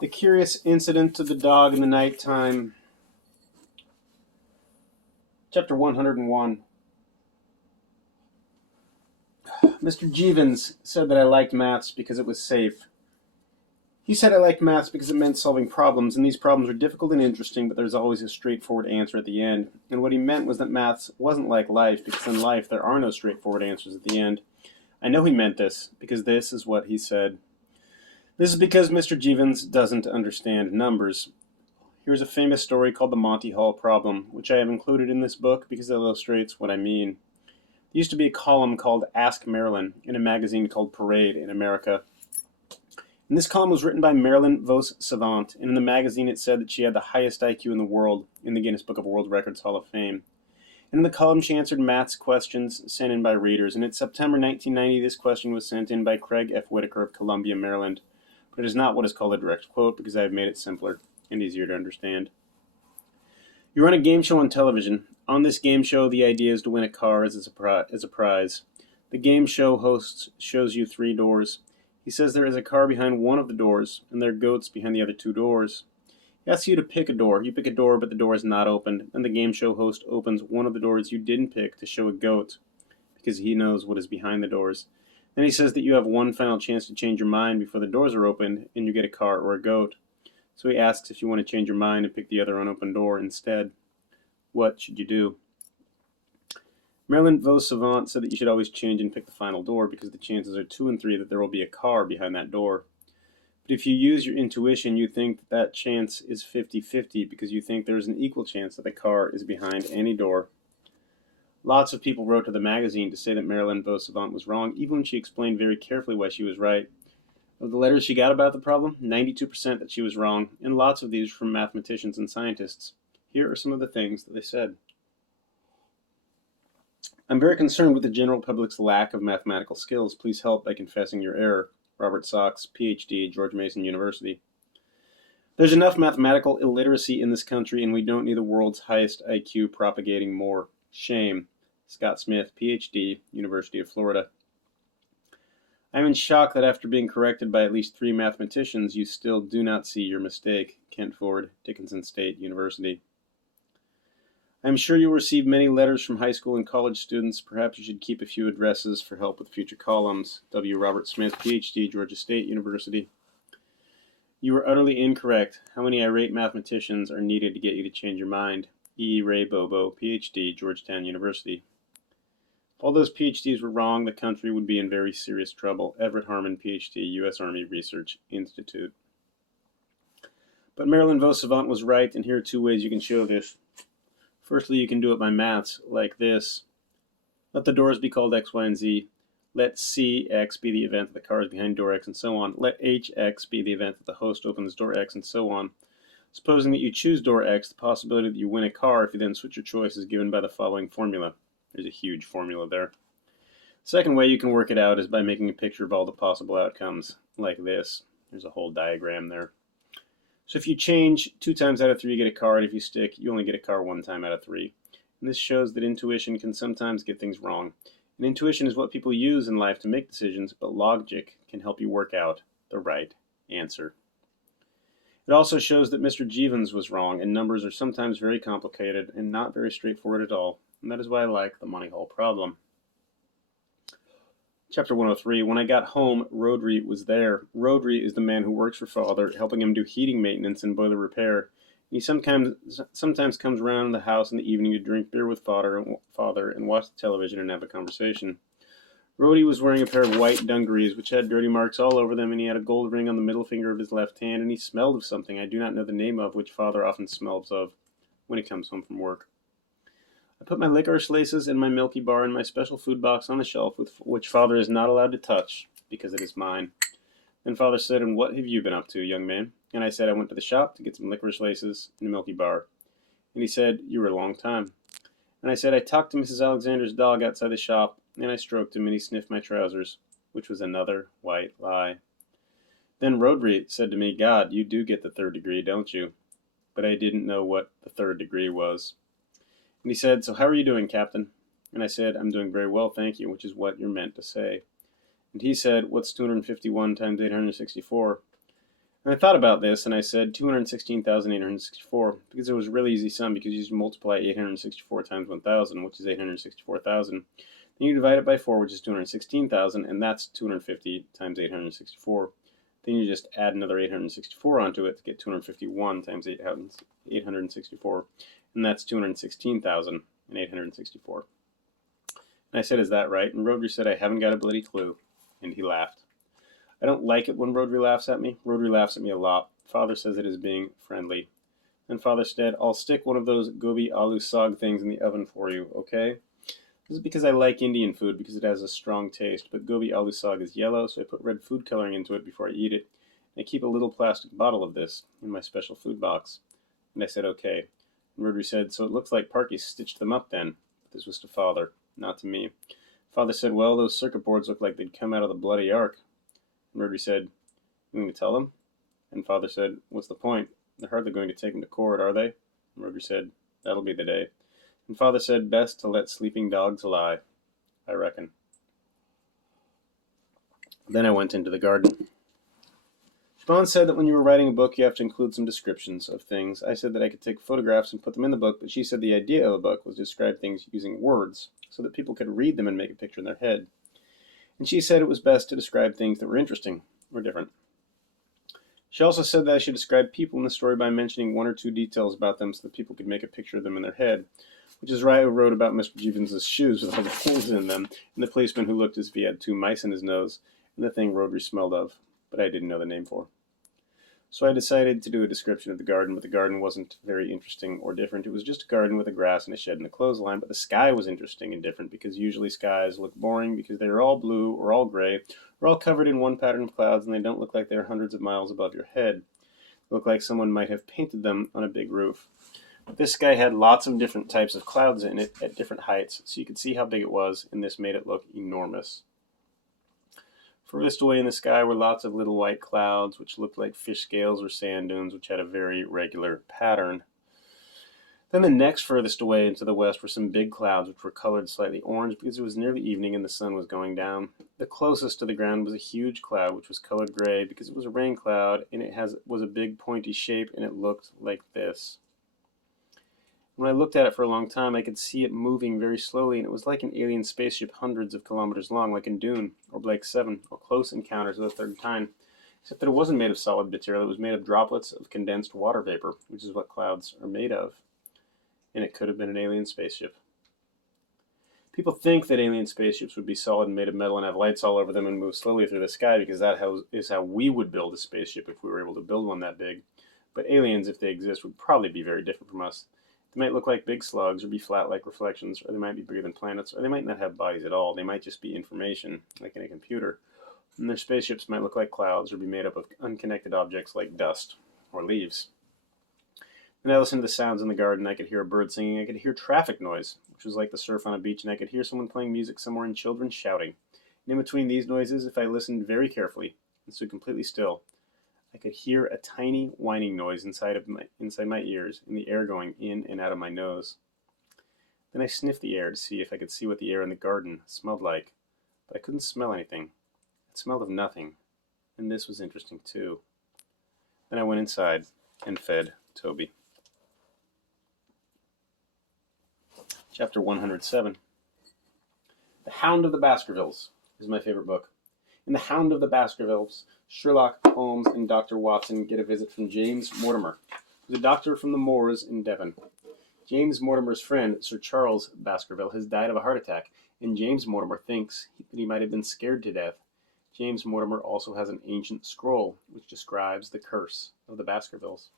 The Curious Incident of the Dog in the Nighttime, Chapter 101. Mr. Jeevens said that I liked maths because it was safe. He said I liked maths because it meant solving problems, and these problems are difficult and interesting, but there's always a straightforward answer at the end. And what he meant was that maths wasn't like life, because in life there are no straightforward answers at the end. I know he meant this, because this is what he said. This is because Mr. Jeevens doesn't understand numbers. Here's a famous story called the Monty Hall problem, which I have included in this book because it illustrates what I mean. There used to be a column called Ask Marilyn in a magazine called Parade in America. And this column was written by Marilyn Vos Savant, and in the magazine it said that she had the highest IQ in the world in the Guinness Book of World Records Hall of Fame. And in the column she answered maths questions sent in by readers, and in September 1990 this question was sent in by Craig F. Whitaker of Columbia, Maryland. But it is not what is called a direct quote because I have made it simpler and easier to understand. You run a game show on television. On this game show, the idea is to win a car as a prize. The game show host shows you 3 doors. He says there is a car behind one of the doors, and there are goats behind the other 2 doors. He asks you to pick a door. You pick a door, but the door is not opened, and the game show host opens one of the doors you didn't pick to show a goat, because he knows what is behind the doors. Then he says that you have one final chance to change your mind before the doors are opened, and you get a car or a goat. So he asks if you want to change your mind and pick the other unopened door instead. What should you do? Marilyn Vos Savant said that you should always change and pick the final door because the chances are 2 and 3 that there will be a car behind that door. But if you use your intuition, you think that chance is 50-50 because you think there is an equal chance that the car is behind any door. Lots of people wrote to the magazine to say that Marilyn Vos Savant was wrong, even when she explained very carefully why she was right. Of the letters she got about the problem, 92% that she was wrong, and lots of these from mathematicians and scientists. Here are some of the things that they said. I'm very concerned with the general public's lack of mathematical skills. Please help by confessing your error. Robert Sachs, PhD, George Mason University. There's enough mathematical illiteracy in this country, and we don't need the world's highest IQ propagating more. Shame. Scott Smith, PhD, University of Florida. I'm in shock that after being corrected by at least 3 mathematicians, you still do not see your mistake. Kent Ford, Dickinson State University. I'm sure you'll receive many letters from high school and college students. Perhaps you should keep a few addresses for help with future columns. W. Robert Smith, PhD, Georgia State University. You are utterly incorrect. How many irate mathematicians are needed to get you to change your mind? E. Ray Bobo, PhD, Georgetown University. If all those PhDs were wrong, the country would be in very serious trouble. Everett Harmon, PhD, U.S. Army Research Institute. But Marilyn Vos Savant was right, and here are 2 ways you can show this. Firstly, you can do it by maths, like this. Let the doors be called X, Y, and Z. Let CX be the event that the car is behind door X, and so on. Let HX be the event that the host opens door X, and so on. Supposing that you choose door X, the possibility that you win a car if you then switch your choice is given by the following formula. There's a huge formula there. Second way you can work it out is by making a picture of all the possible outcomes, like this. There's a whole diagram there. So if you change 2 times out of 3, you get a car, and if you stick, you only get a car 1 time out of 3. And this shows that intuition can sometimes get things wrong. And intuition is what people use in life to make decisions, but logic can help you work out the right answer. It also shows that Mr. Jeevens was wrong, and numbers are sometimes very complicated and not very straightforward at all. And that is why I like the Monty Hall problem. Chapter 103. When I got home, Rodri was there. Rodri is the man who works for Father, helping him do heating maintenance and boiler repair. He sometimes comes around the house in the evening to drink beer with Father and watch the television and have a conversation. Rodri was wearing a pair of white dungarees which had dirty marks all over them, and he had a gold ring on the middle finger of his left hand, and he smelled of something I do not know the name of, which Father often smells of when he comes home from work. I put my licorice laces and my Milky Bar in my special food box on the shelf, which Father is not allowed to touch, because it is mine. Then Father said, "And what have you been up to, young man?" And I said, "I went to the shop to get some licorice laces and a Milky Bar." And he said, "You were a long time." And I said, "I talked to Mrs. Alexander's dog outside the shop, and I stroked him, and he sniffed my trousers," which was another white lie. Then Rodri said to me, "God, you do get the 3rd degree, don't you?" But I didn't know what the 3rd degree was. And he said, "So how are you doing, Captain?" And I said, "I'm doing very well, thank you," which is what you're meant to say. And he said, "What's 251 times 864? And I thought about this, and I said 216,864, because it was a really easy sum, because you just multiply 864 times 1,000, which is 864,000. Then you divide it by 4, which is 216,000, and that's 250 times 864. Then you just add another 864 onto it to get 251 times 864, and that's 216,864. And I said, is that right? And Rodri said, I haven't got a bloody clue. And he laughed. I don't like it when Rodri laughs at me. Rodri laughs at me a lot. Father says it is being friendly. Then Father said, I'll stick one of those gobi aloo saag things in the oven for you, okay? This is because I like Indian food, because it has a strong taste. But gobi aloo saag is yellow, so I put red food coloring into it before I eat it. And I keep a little plastic bottle of this in my special food box. And I said, okay. And Rodri said, so it looks like Parky stitched them up then. But this was to Father, not to me. Father said, well, those circuit boards look like they'd come out of the bloody ark. And Rodri said, you going to tell them? And Father said, what's the point? They're hardly going to take him to court, are they? And Rodri said, that'll be the day. And Father said, best to let sleeping dogs lie, I reckon. Then I went into the garden. Siobhan said that when you were writing a book, you have to include some descriptions of things. I said that I could take photographs and put them in the book, but she said the idea of a book was to describe things using words so that people could read them and make a picture in their head. And she said it was best to describe things that were interesting or different. She also said that I should describe people in the story by mentioning one or two details about them so that people could make a picture of them in their head, which is why I wrote about Mr. Jevons's shoes with all the holes in them, and the policeman who looked as if he had 2 mice in his nose, and the thing Rodri smelled of, but I didn't know the name for. So I decided to do a description of the garden, but the garden wasn't very interesting or different. It was just a garden with a grass and a shed and a clothesline, but the sky was interesting and different, because usually skies look boring because they're all blue or all gray or all covered in one pattern of clouds, and they don't look like they're hundreds of miles above your head. They look like someone might have painted them on a big roof. But this sky had lots of different types of clouds in it at different heights, so you could see how big it was, and this made it look enormous. Furthest away in the sky were lots of little white clouds, which looked like fish scales or sand dunes, which had a very regular pattern. Then the next furthest away into the west were some big clouds, which were colored slightly orange because it was nearly evening and the sun was going down. The closest to the ground was a huge cloud, which was colored gray because it was a rain cloud, and it was a big pointy shape, and it looked like this. When I looked at it for a long time, I could see it moving very slowly, and it was like an alien spaceship hundreds of kilometers long, like in Dune, or Blake 7, or Close Encounters of the Third Kind, except that it wasn't made of solid material. It was made of droplets of condensed water vapor, which is what clouds are made of. And it could have been an alien spaceship. People think that alien spaceships would be solid and made of metal and have lights all over them and move slowly through the sky, because that is how we would build a spaceship if we were able to build one that big. But aliens, if they exist, would probably be very different from us. They might look like big slugs, or be flat like reflections, or they might be bigger than planets, or they might not have bodies at all. They might just be information, like in a computer. And their spaceships might look like clouds, or be made up of unconnected objects like dust or leaves. Then I listened to the sounds in the garden. I could hear a bird singing. I could hear traffic noise, which was like the surf on a beach, and I could hear someone playing music somewhere and children shouting. And in between these noises, if I listened very carefully and stood completely still, I could hear a tiny whining noise inside my ears, and the air going in and out of my nose. Then I sniffed the air to see if I could see what the air in the garden smelled like, but I couldn't smell anything. It smelled of nothing, and this was interesting too. Then I went inside and fed Toby. Chapter 107. The Hound of the Baskervilles is my favorite book. In The Hound of the Baskervilles, Sherlock Holmes and Dr. Watson get a visit from James Mortimer, who's a doctor from the moors in Devon. James Mortimer's friend, Sir Charles Baskerville, has died of a heart attack, and James Mortimer thinks that he might have been scared to death. James Mortimer also has an ancient scroll which describes the curse of the Baskervilles.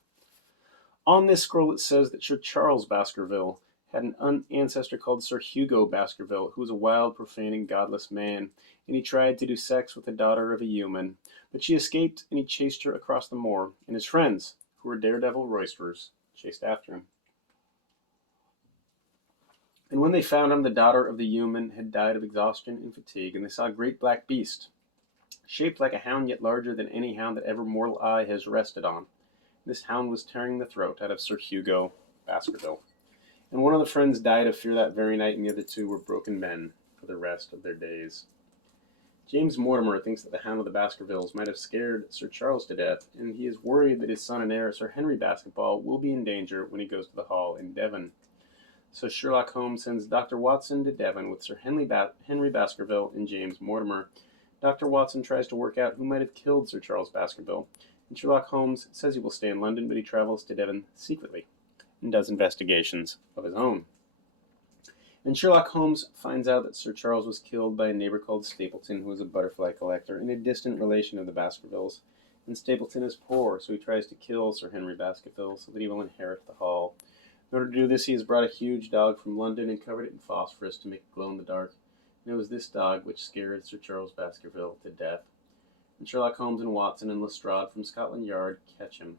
On this scroll it says that Sir Charles Baskerville had an ancestor called Sir Hugo Baskerville, who was a wild, profane, and godless man, and he tried to do sex with the daughter of a human, but she escaped, and he chased her across the moor, and his friends, who were daredevil roisterers, chased after him. And when they found him, the daughter of the human had died of exhaustion and fatigue, and they saw a great black beast, shaped like a hound, yet larger than any hound that ever mortal eye has rested on. This hound was tearing the throat out of Sir Hugo Baskerville. And one of the friends died of fear that very night, and the other two were broken men for the rest of their days. James Mortimer thinks that the Hound of the Baskervilles might have scared Sir Charles to death, and he is worried that his son and heir, Sir Henry Basketball, will be in danger when he goes to the Hall in Devon. So Sherlock Holmes sends Dr. Watson to Devon with Sir Henry Baskerville and James Mortimer. Dr. Watson tries to work out who might have killed Sir Charles Baskerville, and Sherlock Holmes says he will stay in London, but he travels to Devon secretly and does investigations of his own. And Sherlock Holmes finds out that Sir Charles was killed by a neighbor called Stapleton, who was a butterfly collector and a distant relation of the Baskervilles. And Stapleton is poor, so he tries to kill Sir Henry Baskerville so that he will inherit the Hall. In order to do this, he has brought a huge dog from London and covered it in phosphorus to make it glow in the dark. And it was this dog which scared Sir Charles Baskerville to death. And Sherlock Holmes and Watson and Lestrade from Scotland Yard catch him.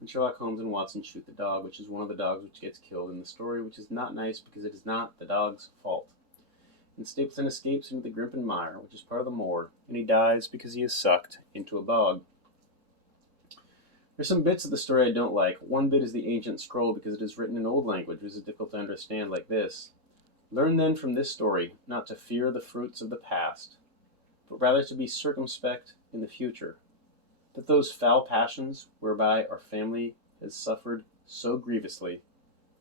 And Sherlock Holmes and Watson shoot the dog, which is one of the dogs which gets killed in the story, which is not nice because it is not the dog's fault. And Stapleton escapes into the Grimpen Mire, which is part of the moor, and he dies because he is sucked into a bog. There's some bits of the story I don't like. One bit is the ancient scroll because it is written in old language, which is difficult to understand, like this. Learn then from this story not to fear the fruits of the past, but rather to be circumspect in the future, that those foul passions whereby our family has suffered so grievously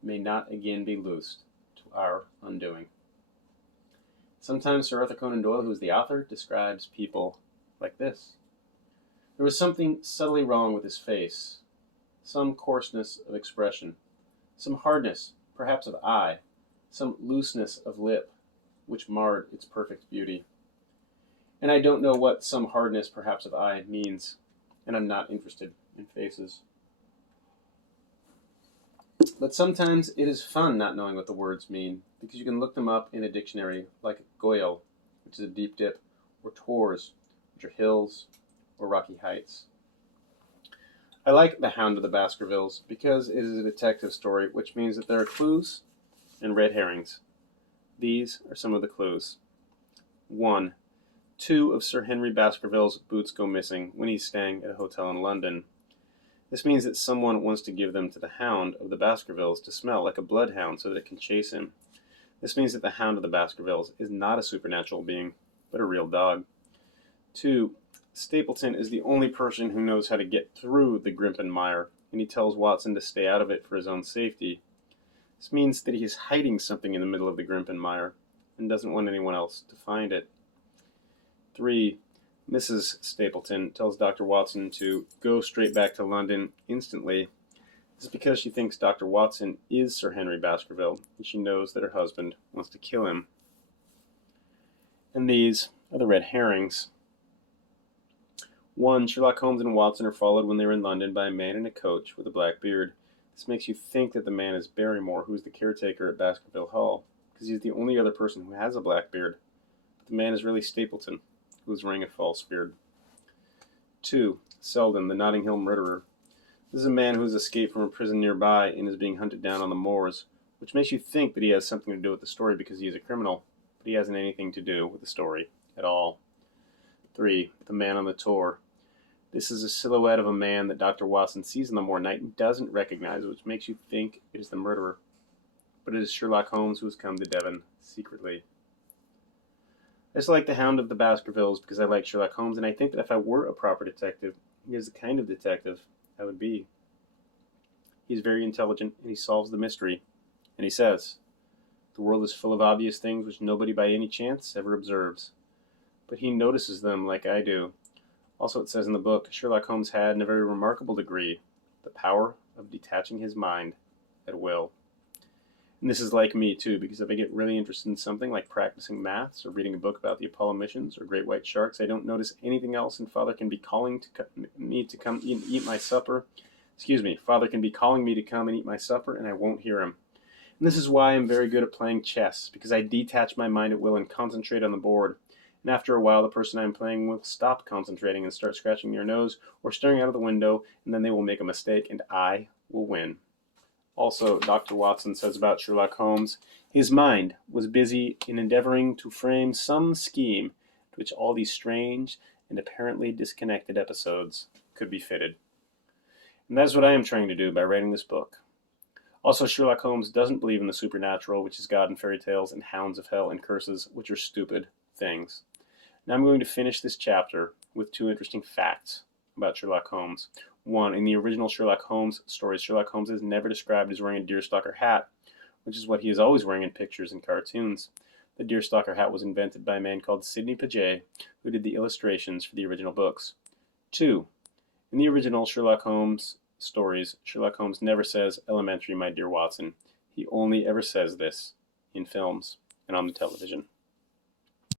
may not again be loosed to our undoing. Sometimes Sir Arthur Conan Doyle, who is the author, describes people like this. There was something subtly wrong with his face, some coarseness of expression, some hardness, perhaps of eye, some looseness of lip, which marred its perfect beauty. And I don't know what some hardness, perhaps of eye, means, and I'm not interested in faces. But sometimes it is fun not knowing what the words mean, because you can look them up in a dictionary, like goyle, which is a deep dip, or tors, which are hills or rocky heights. I like The Hound of the Baskervilles because it is a detective story, which means that there are clues and red herrings. These are some of the clues. 1. 2 of Sir Henry Baskerville's boots go missing when he's staying at a hotel in London. This means that someone wants to give them to the Hound of the Baskervilles to smell like a bloodhound so that it can chase him. This means that the Hound of the Baskervilles is not a supernatural being, but a real dog. 2. Stapleton is the only person who knows how to get through the Grimpen Mire, and he tells Watson to stay out of it for his own safety. This means that he is hiding something in the middle of the Grimpen Mire and doesn't want anyone else to find it. 3. Mrs. Stapleton tells Dr. Watson to go straight back to London instantly. This is because she thinks Dr. Watson is Sir Henry Baskerville, and she knows that her husband wants to kill him. And these are the red herrings. 1. Sherlock Holmes and Watson are followed when they are in London by a man in a coach with a black beard. This makes you think that the man is Barrymore, who is the caretaker at Baskerville Hall, because he is the only other person who has a black beard. But the man is really Stapleton, who is wearing a false beard. 2. Selden, the Notting Hill murderer. This is a man who has escaped from a prison nearby and is being hunted down on the moors, which makes you think that he has something to do with the story because he is a criminal, but he hasn't anything to do with the story at all. 3. The man on the tour. This is a silhouette of a man that Dr. Watson sees on the moor night and doesn't recognize, which makes you think it is the murderer. But it is Sherlock Holmes who has come to Devon secretly. I just like The Hound of the Baskervilles because I like Sherlock Holmes, and I think that if I were a proper detective, he is the kind of detective I would be. He's very intelligent, and he solves the mystery. And he says, the world is full of obvious things which nobody by any chance ever observes. But he notices them like I do. Also, it says in the book, Sherlock Holmes had, in a very remarkable degree, the power of detaching his mind at will. And this is like me, too, because if I get really interested in something like practicing maths or reading a book about the Apollo missions or great white sharks, I don't notice anything else, and Father can be calling me to come eat my supper. Father can be calling me to come and eat my supper, and I won't hear him. And this is why I'm very good at playing chess, because I detach my mind at will and concentrate on the board. And after a while, the person I'm playing will stop concentrating and start scratching their nose or staring out of the window, and then they will make a mistake, and I will win. Also, Dr. Watson says about Sherlock Holmes, his mind was busy in endeavoring to frame some scheme to which all these strange and apparently disconnected episodes could be fitted. And that is what I am trying to do by writing this book. Also, Sherlock Holmes doesn't believe in the supernatural, which is God and fairy tales and hounds of hell and curses, which are stupid things. Now I'm going to finish this chapter with two interesting facts about Sherlock Holmes. One, in the original Sherlock Holmes stories, Sherlock Holmes is never described as wearing a deerstalker hat, which is what he is always wearing in pictures and cartoons. The deerstalker hat was invented by a man called Sidney Paget, who did the illustrations for the original books. Two, in the original Sherlock Holmes stories, Sherlock Holmes never says, "Elementary, my dear Watson." He only ever says this in films and on the television.